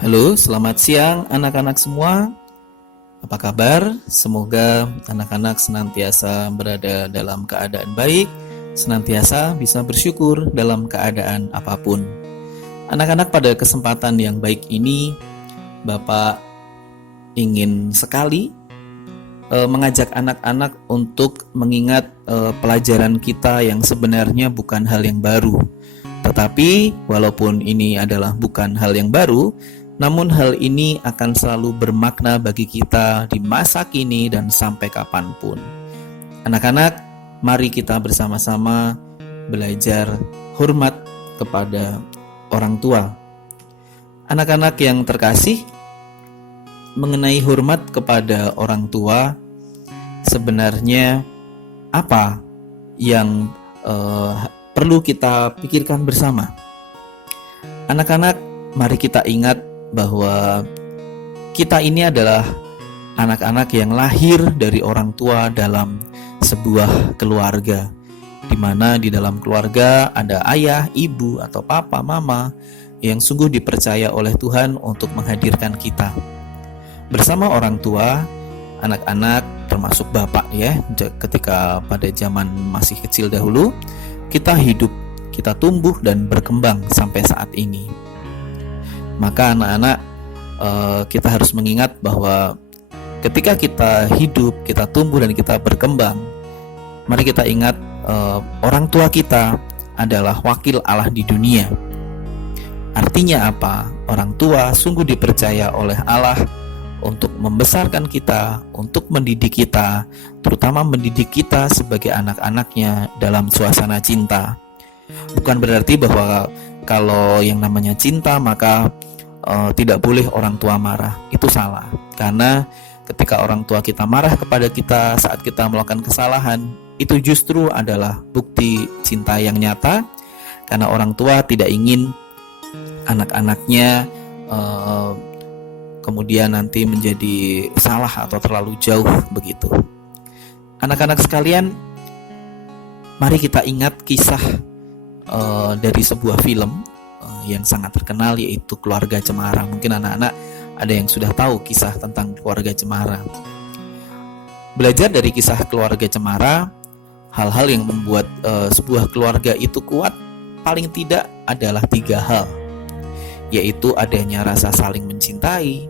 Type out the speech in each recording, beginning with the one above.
Halo, selamat siang anak-anak semua. Apa kabar? Semoga anak-anak senantiasa berada dalam keadaan baik, senantiasa bisa bersyukur dalam keadaan apapun. Anak-anak, pada kesempatan yang baik ini, Bapak ingin sekali mengajak anak-anak untuk mengingat pelajaran kita yang sebenarnya bukan hal yang baru. Tetapi walaupun ini adalah bukan hal yang baru, namun hal ini akan selalu bermakna bagi kita di masa kini dan sampai kapanpun. Anak-anak, mari kita bersama-sama belajar hormat kepada orang tua. Anak-anak yang terkasih, mengenai hormat kepada orang tua, sebenarnya apa yang perlu kita pikirkan bersama? Anak-anak, mari kita ingat bahwa kita ini adalah anak-anak yang lahir dari orang tua dalam sebuah keluarga, di mana di dalam keluarga ada ayah, ibu, atau papa, mama yang sungguh dipercaya oleh Tuhan untuk menghadirkan kita. Bersama orang tua, anak-anak termasuk bapak ya, ketika pada zaman masih kecil dahulu, kita hidup, kita tumbuh dan berkembang sampai saat ini. Maka anak-anak, kita harus mengingat bahwa ketika kita hidup, kita tumbuh dan kita berkembang, mari kita ingat orang tua kita adalah wakil Allah di dunia. Artinya apa? Orang tua sungguh dipercaya oleh Allah untuk membesarkan kita, untuk mendidik kita, terutama mendidik kita sebagai anak-anaknya dalam suasana cinta. Bukan berarti bahwa kalau yang namanya cinta maka tidak boleh orang tua marah. Itu salah. Karena ketika orang tua kita marah kepada kita saat kita melakukan kesalahan, itu justru adalah bukti cinta yang nyata, karena orang tua tidak ingin anak-anaknya kemudian nanti menjadi salah atau terlalu jauh begitu. Anak-anak sekalian, mari kita ingat kisah dari sebuah film yang sangat terkenal, yaitu Keluarga Cemara. Mungkin anak-anak ada yang sudah tahu kisah tentang Keluarga Cemara. Belajar dari kisah Keluarga Cemara, hal-hal yang membuat sebuah keluarga itu kuat paling tidak adalah 3 hal, yaitu adanya rasa saling mencintai,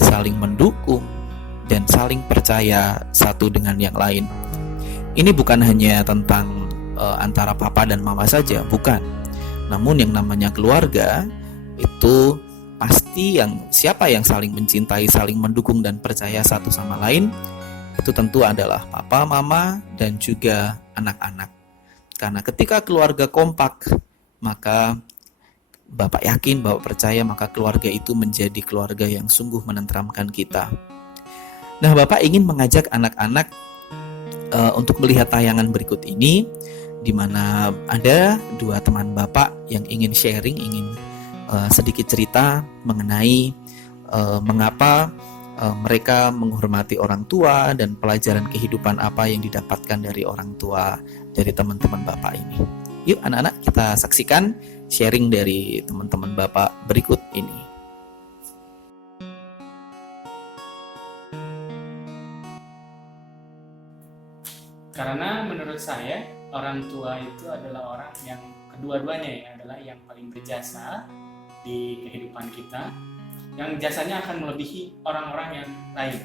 saling mendukung, dan saling percaya satu dengan yang lain. Ini bukan hanya tentang antara papa dan mama saja, bukan. Namun yang namanya keluarga itu pasti siapa yang saling mencintai, saling mendukung dan percaya satu sama lain, itu tentu adalah papa, mama, dan juga anak-anak. Karena ketika keluarga kompak, maka Bapak yakin, Bapak percaya, maka keluarga itu menjadi keluarga yang sungguh menenteramkan kita. Nah, Bapak ingin mengajak anak-anak untuk melihat tayangan berikut ini, di mana ada 2 teman Bapak yang ingin sharing, ingin sedikit cerita mengenai mengapa mereka menghormati orang tua dan pelajaran kehidupan apa yang didapatkan dari orang tua dari teman-teman Bapak ini. Yuk anak-anak, kita saksikan sharing dari teman-teman Bapak berikut ini. Karena menurut saya orang tua itu adalah orang yang kedua-duanya adalah yang paling berjasa di kehidupan kita, yang jasanya akan melebihi orang-orang yang lain.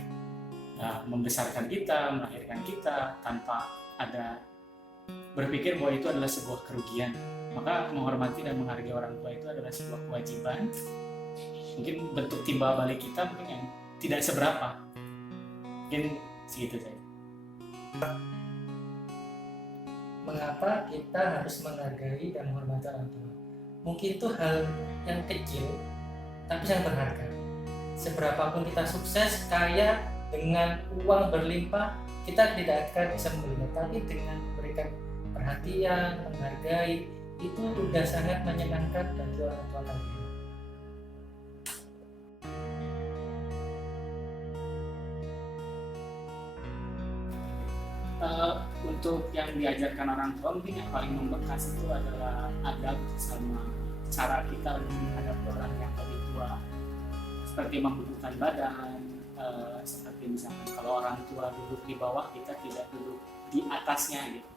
Membesarkan kita, melahirkan kita tanpa ada berpikir bahwa itu adalah sebuah kerugian. Maka menghormati dan menghargai orang tua itu adalah sebuah kewajiban. Mungkin bentuk timbal balik kita mungkin yang tidak seberapa. Mungkin segitu saja. Mengapa kita harus menghargai dan menghormati orang tua? Mungkin itu hal yang kecil tapi sangat berharga. Seberapapun kita sukses, kaya, dengan uang berlimpah, kita tidak akan bisa membelinya. Tapi dengan memberikan perhatian, menghargai, itu sudah sangat menyenangkan bagi orang tua kalian. Untuk yang diajarkan orang tua, mungkin yang paling membekas itu adalah adab sama cara kita menghadapi orang yang lebih tua. seperti membutuhkan badan, seperti misalkan kalau orang tua duduk di bawah, kita tidak duduk di atasnya gitu.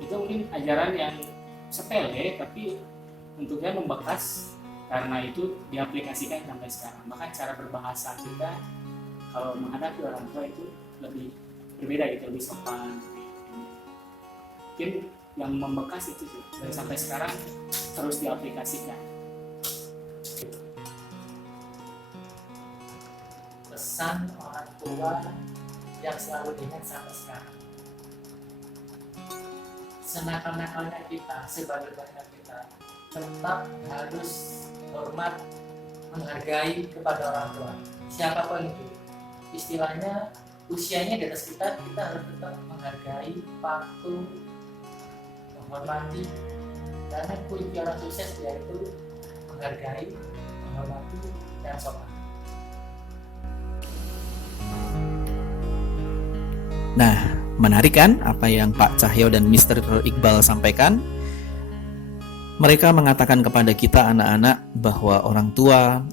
Itu mungkin ajaran yang sepele tapi untuknya membekas, karena itu diaplikasikan sampai sekarang. Bahkan cara berbahasa kita kalau menghadapi orang tua itu lebih berbeda gitu, lebih sopan. Mungkin yang membekas itu sih, dan sampai sekarang terus diaplikasikan. Pesan orang tua yang selalu diingat sampai sekarang. Senakal-nakalnya kita, sebaik-baiknya kita, tetap harus hormat, menghargai kepada orang tua, siapapun itu. Istilahnya usianya di atas kita, kita harus tetap menghargai, patuh, menghormati. Karena kunci orang sukses yaitu menghargai, menghormati, dan sopan. Nah, menarik kan apa yang Pak Cahyo dan Mr. Iqbal sampaikan? Mereka mengatakan kepada kita anak-anak bahwa orang tua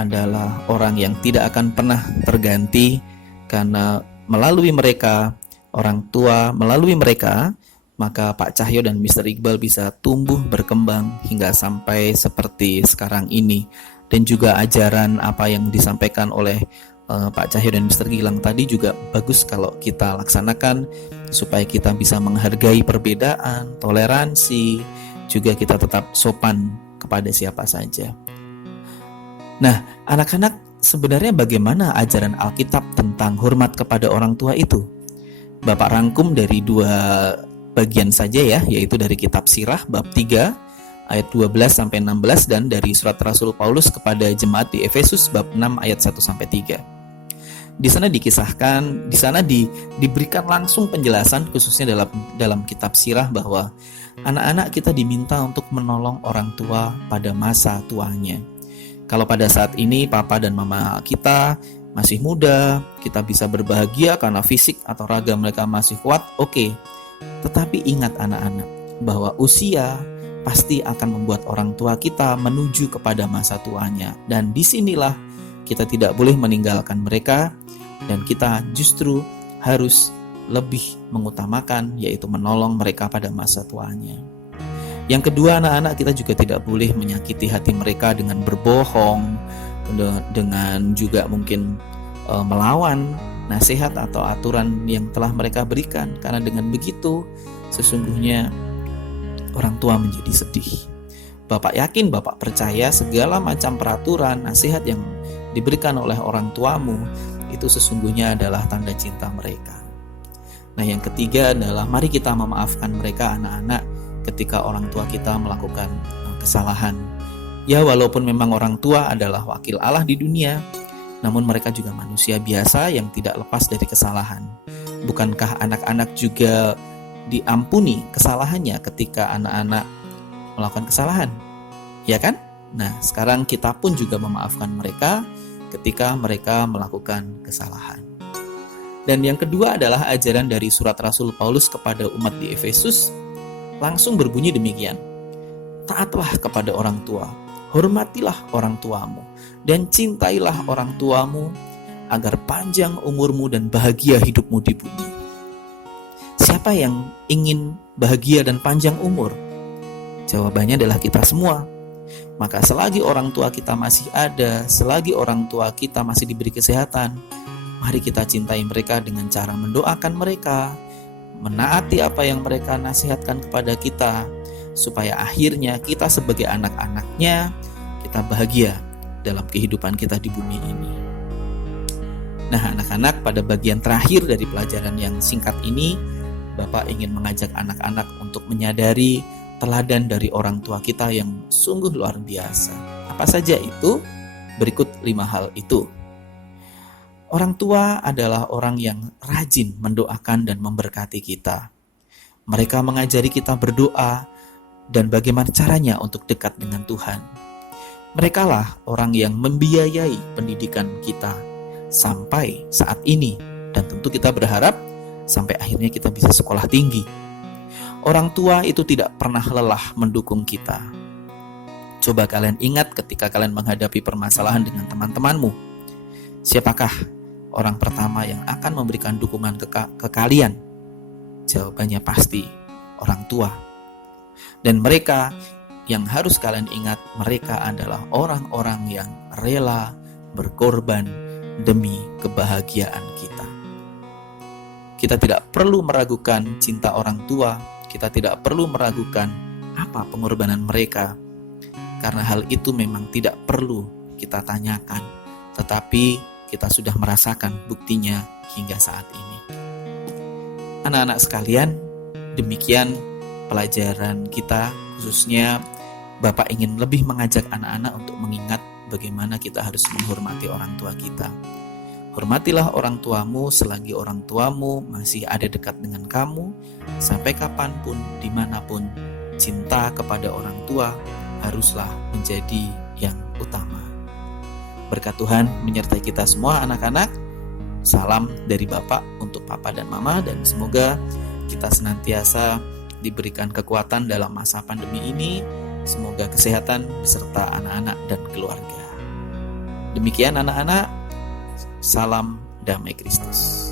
adalah orang yang tidak akan pernah terganti, karena melalui mereka, orang tua melalui mereka, maka Pak Cahyo dan Mr. Iqbal bisa tumbuh berkembang hingga sampai seperti sekarang ini. Dan juga ajaran apa yang disampaikan oleh Pak Cahyo dan Mr. Gilang tadi juga bagus kalau kita laksanakan, supaya kita bisa menghargai perbedaan, toleransi, juga kita tetap sopan kepada siapa saja. Nah, anak-anak, sebenarnya bagaimana ajaran Alkitab tentang hormat kepada orang tua itu? Bapak rangkum dari 2 bagian saja ya, yaitu dari kitab Sirah bab 3 ayat 12 sampai 16 dan dari surat Rasul Paulus kepada jemaat di Efesus bab 6 ayat 1 sampai 3. Di sana dikisahkan, diberikan langsung penjelasan khususnya dalam kitab Sirah bahwa anak-anak kita diminta untuk menolong orang tua pada masa tuanya. Kalau pada saat ini papa dan mama kita masih muda, kita bisa berbahagia karena fisik atau raga mereka masih kuat, oke. Tetapi ingat anak-anak, bahwa usia pasti akan membuat orang tua kita menuju kepada masa tuanya. Dan disinilah kita tidak boleh meninggalkan mereka, dan kita justru harus lebih mengutamakan, yaitu menolong mereka pada masa tuanya. Yang kedua, anak-anak kita juga tidak boleh menyakiti hati mereka dengan berbohong, dengan juga mungkin melawan nasihat atau aturan yang telah mereka berikan. Karena dengan begitu sesungguhnya orang tua menjadi sedih. Bapak yakin, Bapak percaya segala macam peraturan, nasihat yang diberikan oleh orang tuamu itu sesungguhnya adalah tanda cinta mereka. Nah, yang ketiga adalah mari kita memaafkan mereka anak-anak ketika orang tua kita melakukan kesalahan. Ya, walaupun memang orang tua adalah wakil Allah di dunia, namun mereka juga manusia biasa yang tidak lepas dari kesalahan. Bukankah anak-anak juga diampuni kesalahannya ketika anak-anak melakukan kesalahan? Ya kan? Nah, sekarang kita pun juga memaafkan mereka ketika mereka melakukan kesalahan. Dan yang kedua adalah ajaran dari surat Rasul Paulus kepada umat di Efesus, langsung berbunyi demikian. Taatlah kepada orang tua, hormatilah orang tuamu, dan cintailah orang tuamu, agar panjang umurmu dan bahagia hidupmu di bumi. Siapa yang ingin bahagia dan panjang umur? Jawabannya adalah kita semua. Maka selagi orang tua kita masih ada, selagi orang tua kita masih diberi kesehatan, mari kita cintai mereka dengan cara mendoakan mereka, menaati apa yang mereka nasihatkan kepada kita, supaya akhirnya kita sebagai anak-anaknya, kita bahagia dalam kehidupan kita di bumi ini. Nah, anak-anak, pada bagian terakhir dari pelajaran yang singkat ini, Bapak ingin mengajak anak-anak untuk menyadari teladan dari orang tua kita yang sungguh luar biasa. Apa saja itu? Berikut 5 hal itu. Orang tua adalah orang yang rajin mendoakan dan memberkati kita. Mereka mengajari kita berdoa dan bagaimana caranya untuk dekat dengan Tuhan. Merekalah orang yang membiayai pendidikan kita sampai saat ini, dan tentu kita berharap sampai akhirnya kita bisa sekolah tinggi. Orang tua itu tidak pernah lelah mendukung kita. Coba kalian ingat ketika kalian menghadapi permasalahan dengan teman-temanmu. Siapakah orang pertama yang akan memberikan dukungan ke kalian? Jawabannya pasti orang tua. Dan mereka yang harus kalian ingat, mereka adalah orang-orang yang rela berkorban demi kebahagiaan kita. Kita tidak perlu meragukan cinta orang tua, kita tidak perlu meragukan apa pengorbanan mereka, karena hal itu memang tidak perlu kita tanyakan, tetapi kita sudah merasakan buktinya hingga saat ini. Anak-anak sekalian, demikian pelajaran kita, khususnya Bapak ingin lebih mengajak anak-anak untuk mengingat bagaimana kita harus menghormati orang tua kita. Hormatilah orang tuamu selagi orang tuamu masih ada dekat dengan kamu. Sampai kapanpun, dimanapun, cinta kepada orang tua haruslah menjadi yang utama. Berkat Tuhan menyertai kita semua anak-anak. Salam dari Bapak untuk Papa dan Mama, dan semoga kita senantiasa diberikan kekuatan dalam masa pandemi ini. Semoga kesehatan beserta anak-anak dan keluarga. Demikian anak-anak, salam damai Kristus.